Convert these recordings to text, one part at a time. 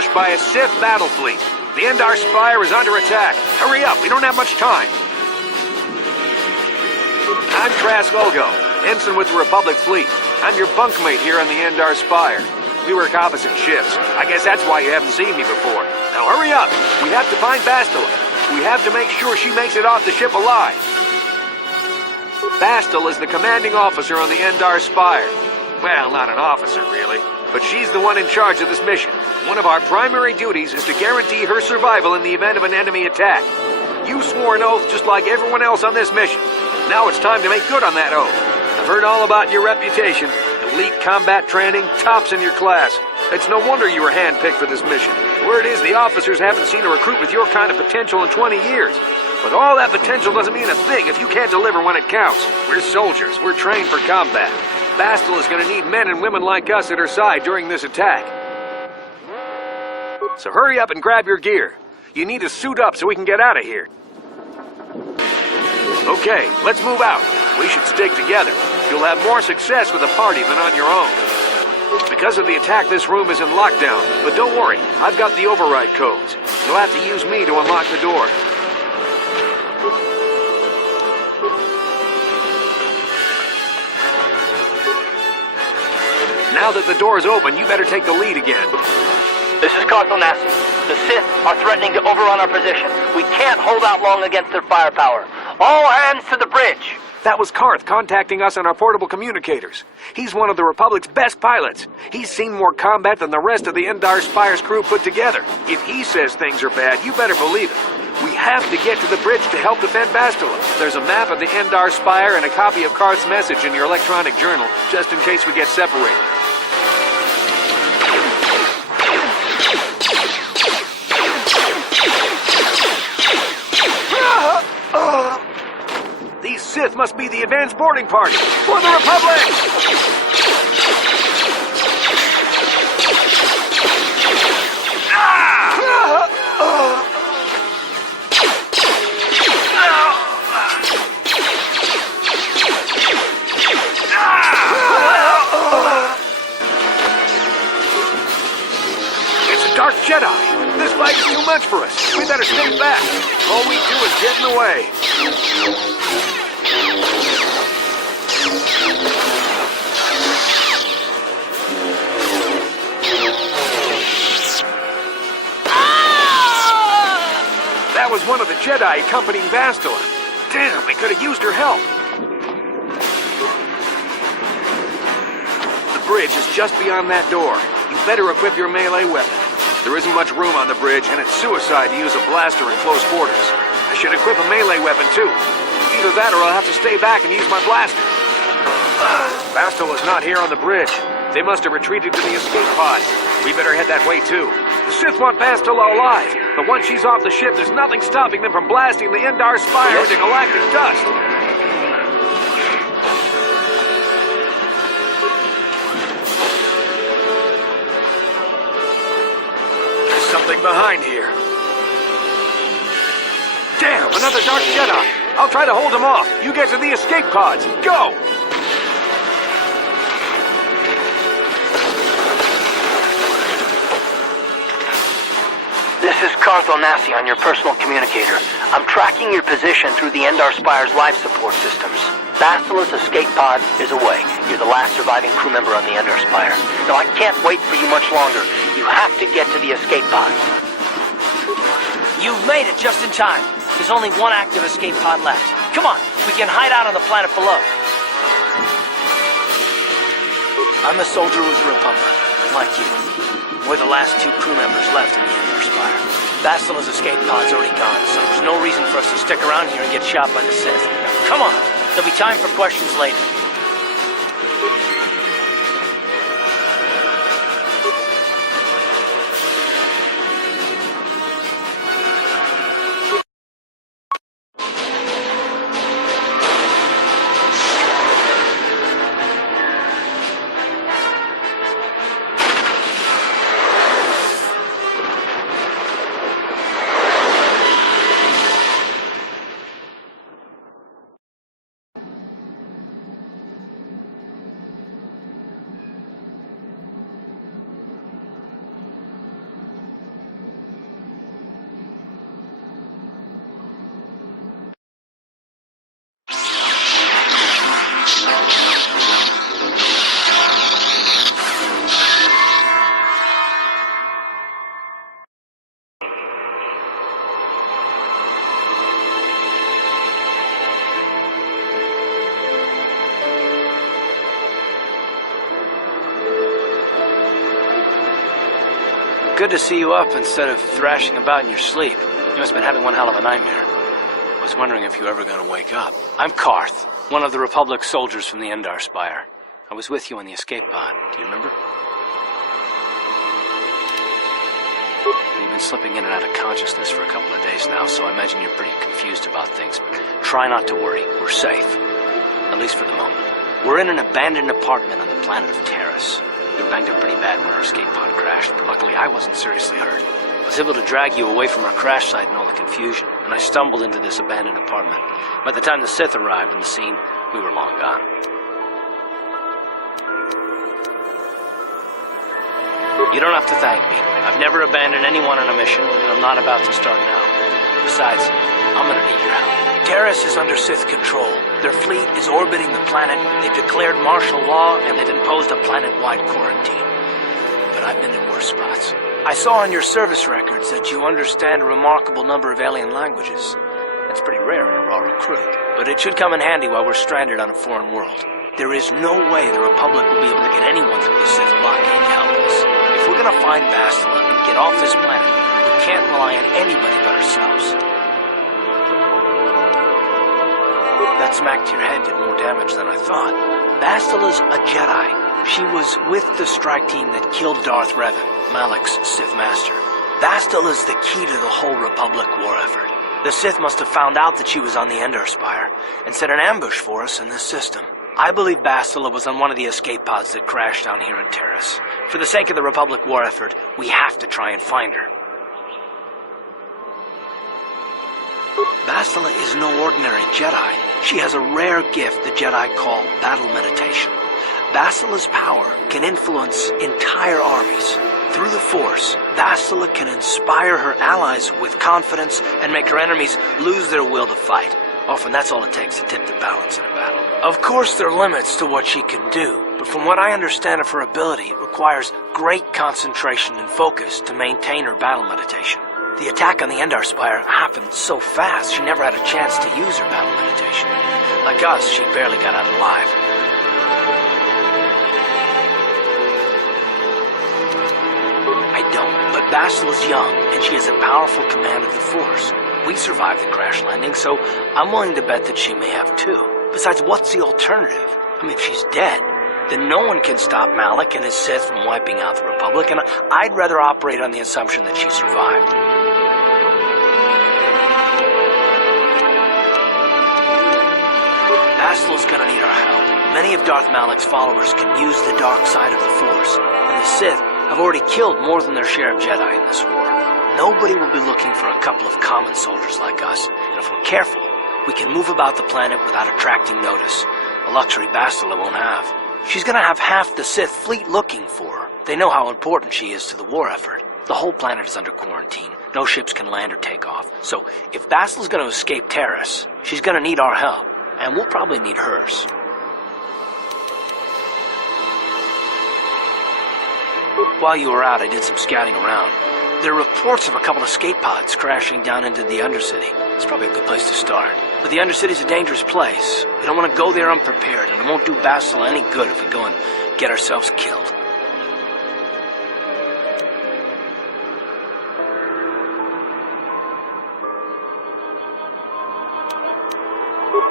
ambushed by a Sith battle fleet. The Endar Spire is under attack. Hurry up, we don't have much time. I'm Trask Olgo, ensign with the Republic fleet. I'm your bunkmate here on the Endar Spire. We work opposite shifts. I guess that's why you haven't seen me before. Now hurry up! We have to find Bastila. We have to make sure she makes it off the ship alive. Bastila is the commanding officer on the Endar Spire. Well, not an officer, really. But she's the one in charge of this mission. One of our primary duties is to guarantee her survival in the event of an enemy attack. You swore an oath just like everyone else on this mission. Now it's time to make good on that oath. I've heard all about your reputation. Elite combat training, tops in your class. It's no wonder you were handpicked for this mission. Word is the officers haven't seen a recruit with your kind of potential in 20 years. But all that potential doesn't mean a thing if you can't deliver when it counts. We're soldiers. We're trained for combat. Bastila is going to need men and women like us at her side during this attack. So hurry up and grab your gear. You need to suit up so we can get out of here. Okay, let's move out. We should stick together. You'll have more success with a party than on your own. Because of the attack, this room is in lockdown. But don't worry, I've got the override codes. You'll have to use me to unlock the door. Now that the door is open, you better take the lead again. This is KotOR. The Sith are threatening to overrun our position. We can't hold out long against their firepower. All hands to the bridge! That was Karth contacting us on our portable communicators. He's one of the Republic's best pilots. He's seen more combat than the rest of the Endar Spire's crew put together. If he says things are bad, you better believe it. We have to get to the bridge to help defend Bastila. There's a map of the Endar Spire and a copy of Karth's message in your electronic journal, just in case we get separated. These Sith must be the advanced boarding party for the Republic! It's a Dark Jedi! This fight is too much for us. We better stay back. All we do is get in the way. That was one of the Jedi accompanying Bastila. Damn, we could have used her help. The bridge is just beyond that door. You better equip your melee weapon. There isn't much room on the bridge, and it's suicide to use a blaster in close quarters. I should equip a melee weapon, too. Either that or I'll have to stay back and use my blaster. Bastila's not here on the bridge. They must have retreated to the escape pods. We better head that way, too. The Sith want Bastila alive, but once she's off the ship, there's nothing stopping them from blasting the Endar Spire into galactic dust. Something behind here. Damn, another Dark Jedi. I'll try to hold him off. You get to the escape pods. Go! This is KotOR on your personal communicator. I'm tracking your position through the Endar Spire's life support systems. Bastila's escape pod is away. You're the last surviving crew member on the Endar Spire. Now I can't wait for you much longer. You have to get to the escape pod. You've made it just in time. There's only one active escape pod left. Come on, we can hide out on the planet below. I'm a soldier with the Republic, like you. We're the last two crew members left in the Endar Spire. Bastila's escape pod's already gone, so there's no reason for us to stick around here and get shot by the Sith. Now, come on, there'll be time for questions later. good to see you up instead of thrashing about in your sleep. You must have been having one hell of a nightmare. I was wondering if you were ever going to wake up. I'm Karth, one of the Republic soldiers from the Endar Spire. I was with you in the escape pod. Do you remember? You've been slipping in and out of consciousness for a couple of days now, so I imagine you're pretty confused about things. But try not to worry. We're safe. At least for the moment. We're in an abandoned apartment on the planet of Terrace. We were banged up pretty bad when our escape pod crashed, but luckily I wasn't seriously hurt. I was able to drag you away from our crash site and all the confusion, and I stumbled into this abandoned apartment. By the time the Sith arrived on the scene, we were long gone. You don't have to thank me. I've never abandoned anyone on a mission, and I'm not about to start now. Besides, I'm gonna need your help. Terrace is under Sith control. Their fleet is orbiting the planet, they've declared martial law, and they've imposed a planet-wide quarantine. But I've been in worse spots. I saw on your service records that you understand a remarkable number of alien languages. That's pretty rare in a raw recruit, but it should come in handy while we're stranded on a foreign world. There is no way the Republic will be able to get anyone through the Sith blockade to help us. If we're gonna find Bastila and get off this planet, we can't rely on anybody but ourselves. That smack to your head did more damage than I thought. Bastila's a Jedi. She was with the strike team that killed Darth Revan, Malak's Sith master. Bastila's the key to the whole Republic war effort. The Sith must have found out that she was on the Endar Spire and set an ambush for us in this system. I believe Bastila was on one of the escape pods that crashed down here in Terrace. For the sake of the Republic war effort, we have to try and find her. Bastila is no ordinary Jedi. She has a rare gift the Jedi call battle meditation. Bastila's power can influence entire armies. Through the Force, Bastila can inspire her allies with confidence and make her enemies lose their will to fight. Often that's all it takes to tip the balance in a battle. Of course there are limits to what she can do, but from what I understand of her ability, it requires great concentration and focus to maintain her battle meditation. The attack on the Endar Spire happened so fast she never had a chance to use her battle meditation. Like us, she barely got out alive. I don't, but Bastila's young, and she has a powerful command of the Force. We survived the crash landing, so I'm willing to bet that she may have too. Besides, what's the alternative? I mean, if she's dead, then no one can stop Malak and his Sith from wiping out the Republic, and I'd rather operate on the assumption that she survived. Bastila's gonna need our help. Many of Darth Malak's followers can use the dark side of the Force, and the Sith have already killed more than their share of Jedi in this war. Nobody will be looking for a couple of common soldiers like us, and if we're careful, we can move about the planet without attracting notice, a luxury Bastila won't have. She's gonna have half the Sith fleet looking for her. They know how important she is to the war effort. The whole planet is under quarantine. No ships can land or take off. So if Bastila's gonna escape Terrace, she's gonna need our help, and we'll probably need hers. While you were out, I did some scouting around. There are reports of a couple escape pods crashing down into the Undercity. It's probably a good place to start. But the Undercity's a dangerous place. We don't want to go there unprepared, and it won't do Bastila any good if we go and get ourselves killed.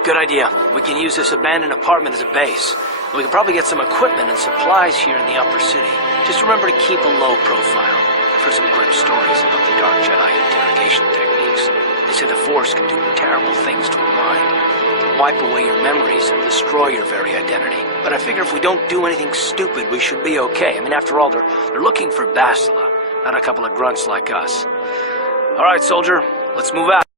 Good idea. We can use this abandoned apartment as a base. We can probably get some equipment and supplies here in the upper city. Just remember to keep a low profile. I've heard some grim stories about the Dark Jedi interrogation techniques. They say the Force can do terrible things to a mind. It can wipe away your memories and destroy your very identity. But I figure if we don't do anything stupid, we should be okay. I mean, after all, they're looking for Bastila, not a couple of grunts like us. All right, soldier, let's move out.